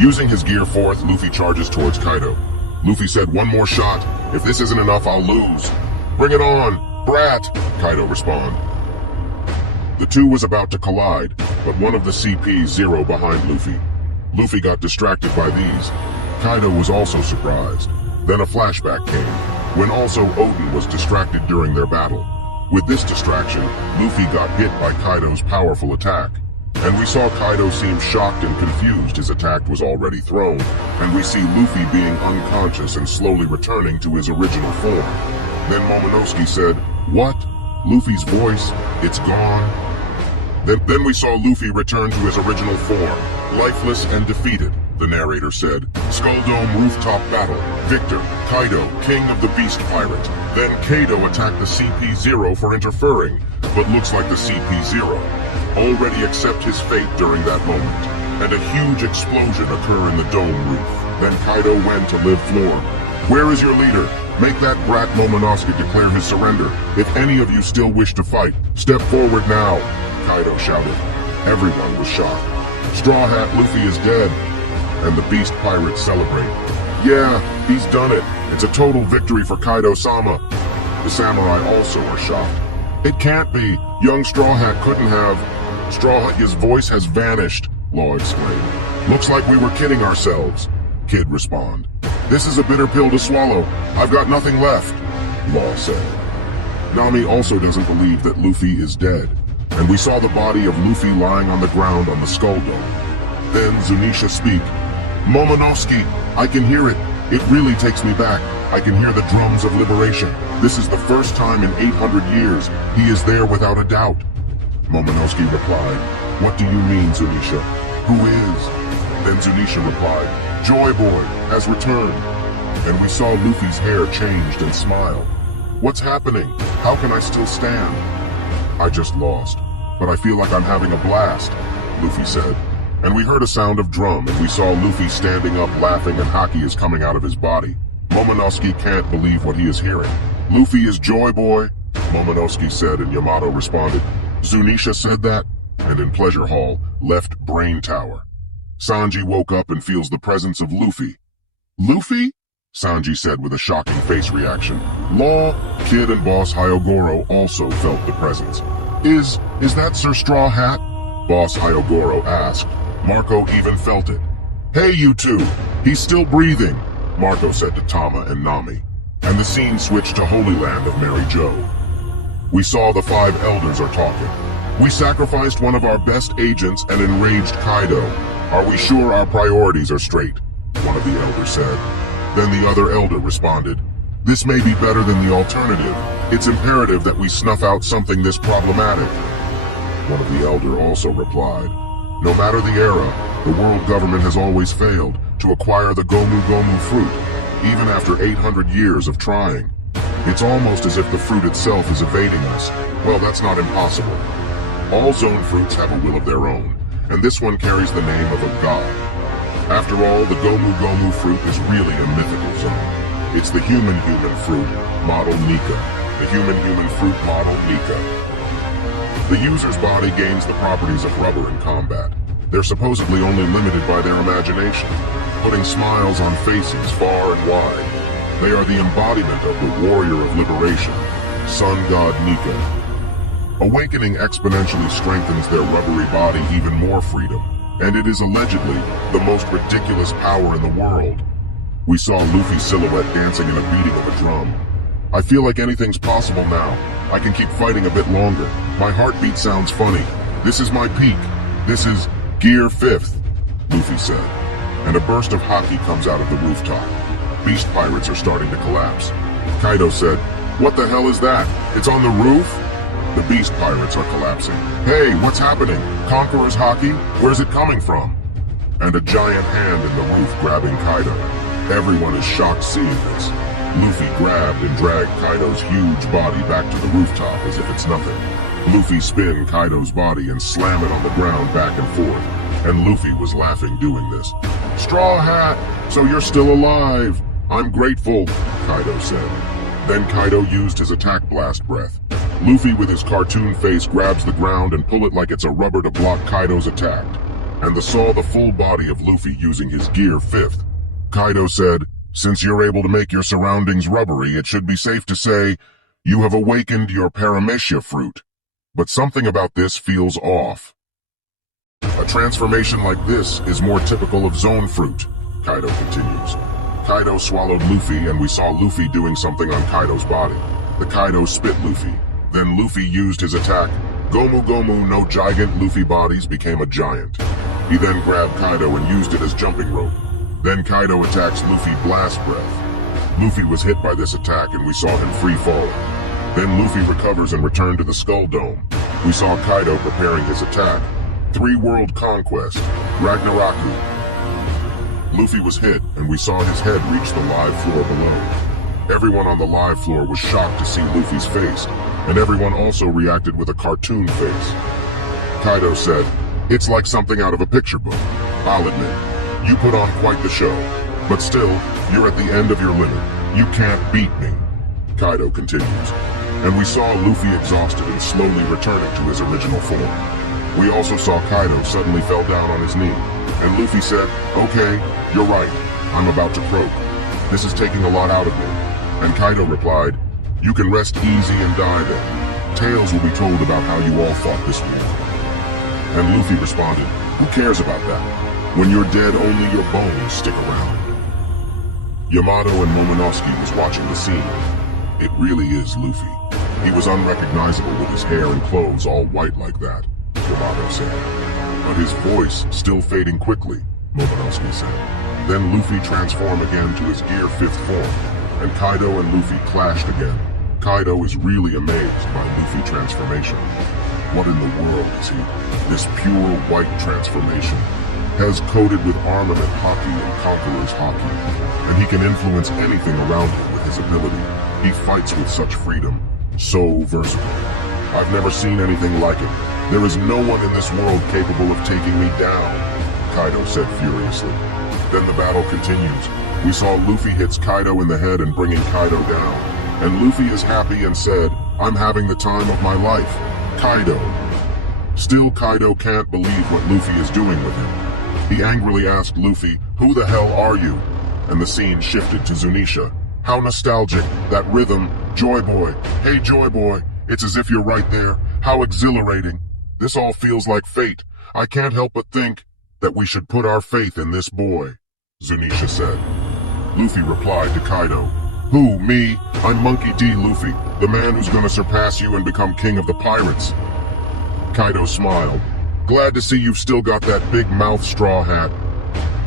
Using his gear fourth, Luffy charges towards Kaido. Luffy said, "One more shot. If this isn't enough, I'll lose." "Bring it on, brat," Kaido responded. The two was about to collide, but one of the CPs zeroed behind Luffy. Luffy got distracted by these. Kaido was also surprised. Then a flashback came, when also Odin was distracted during their battle. With this distraction, Luffy got hit by Kaido's powerful attack. And we saw Kaido seem shocked and confused. His attack was already thrown, and we see Luffy being unconscious and slowly returning to his original form. Then Momonosuke said, "What? Luffy's voice? It's gone?" Then we saw Luffy return to his original form, lifeless and defeated. The narrator said, "Skull Dome rooftop battle. Victor, Kaido, king of the beast pirate." Then Kaido attacked the CP0 for interfering, but looks like the CP0 already accept his fate during that moment, and a huge explosion occur in the dome roof. Then Kaido went to live floor. "Where is your leader? Make that brat Momonosuke declare his surrender. If any of you still wish to fight, step forward now," Kaido shouted. Everyone was shocked. Straw Hat Luffy is dead, and the beast pirates celebrate. "Yeah, he's done it. It's a total victory for Kaido-sama." The samurai also are shocked. "It can't be. Young Straw Hat couldn't have." "Straw Hat, his voice has vanished," Law exclaimed. "Looks like we were kidding ourselves," Kid responded. "This is a bitter pill to swallow. I've got nothing left," Law said. Nami also doesn't believe that Luffy is dead, and we saw the body of Luffy lying on the ground on the Skull Dome. Then Zunisha speak. "Momonosuke, I can hear it. It really takes me back. I can hear the drums of liberation. This is the first time in 800 years. He is there without a doubt." Momonosuke replied, "What do you mean, Zunisha? Who is?" Then Zunisha replied, "Joy Boy has returned." And we saw Luffy's hair changed and smile. "What's happening? How can I still stand?" "I just lost, but I feel like I'm having a blast," Luffy said. And we heard a sound of drum, and we saw Luffy standing up laughing, and haki is coming out of his body. Momonosuke can't believe what he is hearing. "Luffy is Joy Boy," Momonosuke said, and Yamato responded, "Zunisha said that," and in Pleasure Hall, left Brain Tower. Sanji woke up and feels the presence of Luffy. "Luffy?" Sanji said with a shocking face reaction. Law, Kid, and Boss Hyogoro also felt the presence. Is that Sir Straw Hat?" Boss Hyogoro asked. Marco even felt it. "Hey, you two! He's still breathing," Marco said to Tama and Nami. And the scene switched to Holy Land of Mary Jo. We saw the 5 elders are talking. "We sacrificed one of our best agents and enraged Kaido. Are we sure our priorities are straight?" one of the elders said. Then the other elder responded, "This may be better than the alternative. It's imperative that we snuff out something this problematic." One of the elder also replied, "No matter the era, the world government has always failed to acquire the Gomu Gomu fruit, even after 800 years of trying. It's almost as if the fruit itself is evading us. Well, that's not impossible. All zone fruits have a will of their own, and this one carries the name of a god. After all, the Gomu Gomu fruit is really a mythical zone. It's the human fruit, model Nika. The human fruit model Nika. The user's body gains the properties of rubber in combat. They're supposedly only limited by their imagination, putting smiles on faces far and wide. They are the embodiment of the warrior of liberation, sun god Nika. Awakening exponentially strengthens their rubbery body even more freedom, and it is allegedly the most ridiculous power in the world. We saw Luffy's silhouette dancing in a beating of a drum. "I feel like anything's possible now. I can keep fighting a bit longer. My heartbeat sounds funny. This is my peak. This is Gear 5th, Luffy said. And a burst of haki comes out of the rooftop. Beast pirates are starting to collapse. Kaido said, "What the hell is that? It's on the roof?" The beast pirates are collapsing. "Hey, what's happening? Conqueror's haki? Where's it coming from?" And a giant hand in the roof grabbing Kaido. Everyone is shocked seeing this. Luffy grabbed and dragged Kaido's huge body back to the rooftop as if it's nothing. Luffy spin Kaido's body and slam it on the ground back and forth, and Luffy was laughing doing this. "Straw Hat, so you're still alive. I'm grateful," Kaido said. Then Kaido used his attack blast breath. Luffy with his cartoon face grabs the ground and pull it like it's a rubber to block Kaido's attack. and saw the full body of Luffy using his gear 5th. Kaido said, "Since you're able to make your surroundings rubbery, it should be safe to say you have awakened your paramecia fruit. But something about this feels off. A transformation like this is more typical of zone fruit," Kaido continues. Kaido swallowed Luffy, and we saw Luffy doing something on Kaido's body. The Kaido spit Luffy. Then Luffy used his attack. Gomu Gomu no Gigant. Luffy bodies became a giant. He then grabbed Kaido and used it as jumping rope. Then Kaido attacks Luffy Blast Breath. Luffy was hit by this attack and we saw him free fall. Then Luffy recovers and returned to the Skull Dome. We saw Kaido preparing his attack. 3 World Conquest. Ragnaroku. Luffy was hit and we saw his head reach the live floor below. Everyone on the live floor was shocked to see Luffy's face, and everyone also reacted with a cartoon face. Kaido said, "It's like something out of a picture book. I'll admit, you put on quite the show, but still, you're at the end of your limit. You can't beat me." Kaido continues, and we saw Luffy exhausted and slowly returning to his original form. We also saw Kaido suddenly fell down on his knee, and Luffy said, "Okay, you're right, I'm about to croak. This is taking a lot out of me." And Kaido replied, "You can rest easy and die then. Tales will be told about how you all fought this war." And Luffy responded, "Who cares about that? When you're dead, only your bones stick around." Yamato and Momonosuke was watching the scene. It really is Luffy. He was unrecognizable with his hair and clothes all white like that, Yamato said. But his voice still fading quickly, Momonosuke said. Then Luffy transformed again to his gear 5th form, and Kaido and Luffy clashed again. Kaido is really amazed by Luffy transformation. What in the world is he? This pure white transformation. Has coated with armament hockey and conqueror's hockey, and he can influence anything around him with his ability. He fights with such freedom. So versatile. I've never seen anything like it. There is no one in this world capable of taking me down, Kaido said furiously. Then the battle continues. We saw Luffy hits Kaido in the head and bringing Kaido down. And Luffy is happy and said, "I'm having the time of my life. Kaido." Still, Kaido can't believe what Luffy is doing with him. He angrily asked Luffy, "Who the hell are you?" And the scene shifted to Zunisha. How nostalgic, that rhythm, Joy Boy, hey Joy Boy, it's as if you're right there. How exhilarating. This all feels like fate. I can't help but think that we should put our faith in this boy, Zunisha said. Luffy replied to Kaido, "Who, me? I'm Monkey D. Luffy, the man who's gonna surpass you and become king of the pirates." Kaido smiled. "Glad to see you've still got that big mouth straw hat.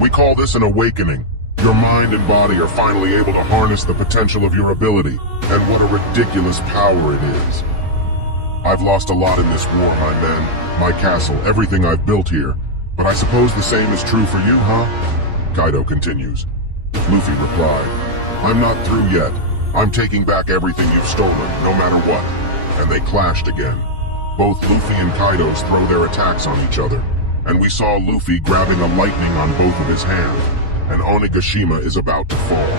We call this an awakening. Your mind and body are finally able to harness the potential of your ability, and what a ridiculous power it is. I've lost a lot in this war, my men, my castle, everything I've built here, but I suppose the same is true for you, huh?" Kaido continues. Luffy replied, "I'm not through yet. I'm taking back everything you've stolen, no matter what." And they clashed again. Both Luffy and Kaido's throw their attacks on each other, and we saw Luffy grabbing a lightning on both of his hands, and Onigashima is about to fall.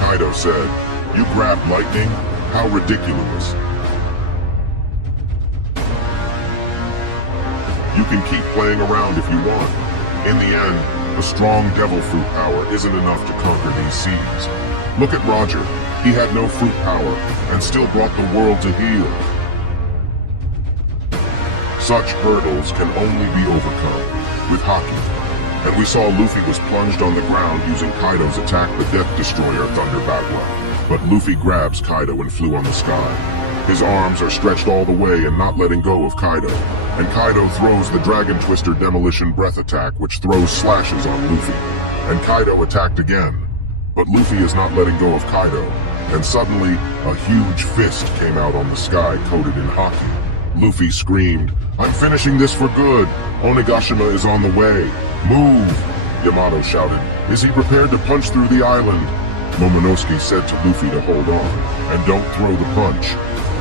Kaido said, "You grabbed lightning? How ridiculous. You can keep playing around if you want. In the end, the strong devil fruit power isn't enough to conquer these seas. Look at Roger. He had no fruit power and still brought the world to heel. Such hurdles can only be overcome with haki." And we saw Luffy was plunged on the ground using Kaido's attack, the Death Destroyer Thunder Bagua. But Luffy grabs Kaido and flew on the sky. His arms are stretched all the way and not letting go of Kaido. And Kaido throws the Dragon Twister Demolition Breath attack, which throws slashes on Luffy. And Kaido attacked again. But Luffy is not letting go of Kaido. And suddenly, a huge fist came out on the sky coated in haki. Luffy screamed, "I'm finishing this for good. Onigashima is on the way. Move!" Yamato shouted, "Is he prepared to punch through the island?" Momonosuke said to Luffy to hold on, and don't throw the punch.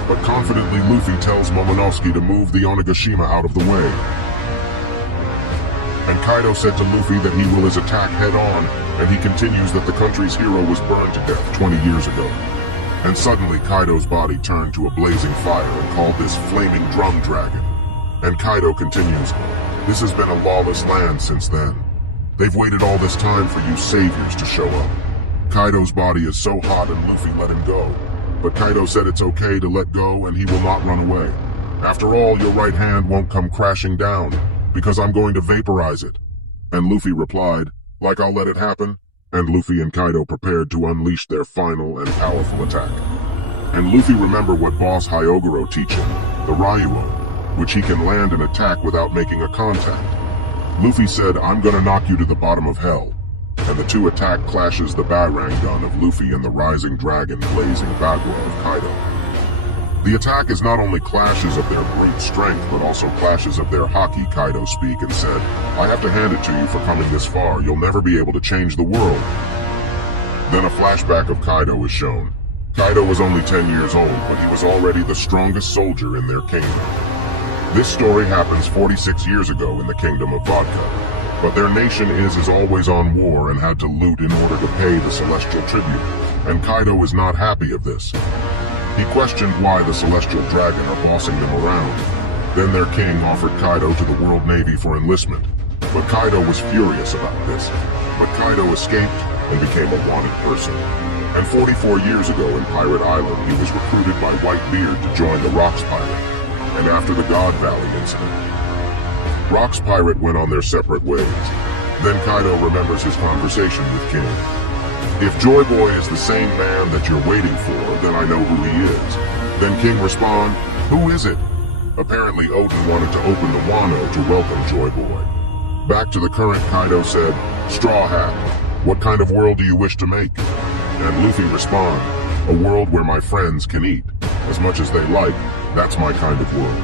But confidently Luffy tells Momonosuke to move the Onigashima out of the way. And Kaido said to Luffy that he will his attack head on, and he continues that the country's hero was burned to death 20 years ago. And suddenly Kaido's body turned to a blazing fire and called this Flaming Drum Dragon. And Kaido continues, "This has been a lawless land since then. They've waited all this time for you saviors to show up." Kaido's body is so hot and Luffy let him go. But Kaido said it's okay to let go and he will not run away. "After all, your right hand won't come crashing down, because I'm going to vaporize it." And Luffy replied, "Like I'll let it happen." And Luffy and Kaido prepared to unleash their final and powerful attack. And Luffy remembered what Boss Hyogoro teach him, the Ryuo, which he can land an attack without making a contact. Luffy said, "I'm gonna knock you to the bottom of hell." And the two attack clashes the Barang gun of Luffy and the rising dragon blazing Bagua of Kaido. The attack is not only clashes of their brute strength, but also clashes of their haki, Kaido speak and said, "I have to hand it to you for coming this far. You'll never be able to change the world." Then a flashback of Kaido is shown. Kaido was only 10 years old, but he was already the strongest soldier in their kingdom. This story happens 46 years ago in the kingdom of Vodka, but their nation is always on war and had to loot in order to pay the celestial tribute, and Kaido is not happy of this. He questioned why the celestial dragon are bossing them around. Then their king offered Kaido to the World Navy for enlistment, but Kaido was furious about this. But Kaido escaped and became a wanted person. And 44 years ago in Pirate Island, he was recruited by Whitebeard to join the Rocks Pirate, and after the God Valley incident, Rocks Pirate went on their separate ways. Then Kaido remembers his conversation with King. "If Joy Boy is the same man that you're waiting for, then I know who he is." Then King respond, "Who is it?" Apparently Odin wanted to open the Wano to welcome Joy Boy. Back to the current, Kaido said, "Straw Hat, what kind of world do you wish to make?" And Luffy respond, "A world where my friends can eat as much as they like, that's my kind of world."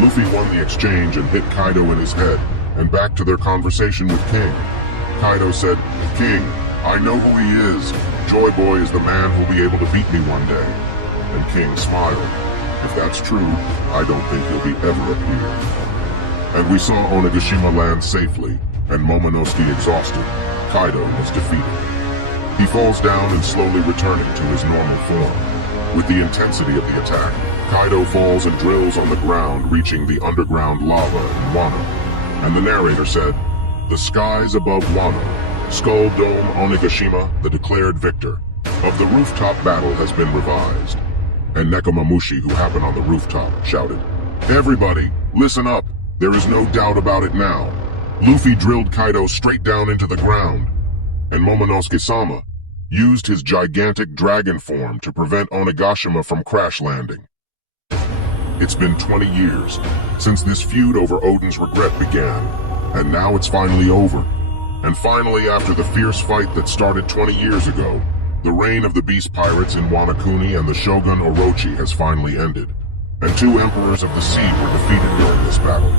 Luffy won the exchange and hit Kaido in his head, and back to their conversation with King. Kaido said, "King, I know who he is. Joy Boy is the man who'll be able to beat me one day." And King smiled. "If that's true, I don't think he'll be ever appear." And we saw Onigashima land safely, and Momonosuke exhausted. Kaido was defeated. He falls down and slowly returning to his normal form. With the intensity of the attack, Kaido falls and drills on the ground, reaching the underground lava in Wano. And the narrator said, "The skies above Wano, Skull Dome Onigashima, the declared victor of the rooftop battle has been revised." And Nekomamushi, who happened on the rooftop, shouted, "Everybody, listen up. There is no doubt about it now." Luffy drilled Kaido straight down into the ground, and Momonosuke-sama used his gigantic dragon form to prevent Onigashima from crash landing. It's been 20 years since this feud over Odin's regret began, and now it's finally over. And finally, after the fierce fight that started 20 years ago, the reign of the Beast Pirates in Wanakuni and the Shogun Orochi has finally ended, and two emperors of the sea were defeated during this battle.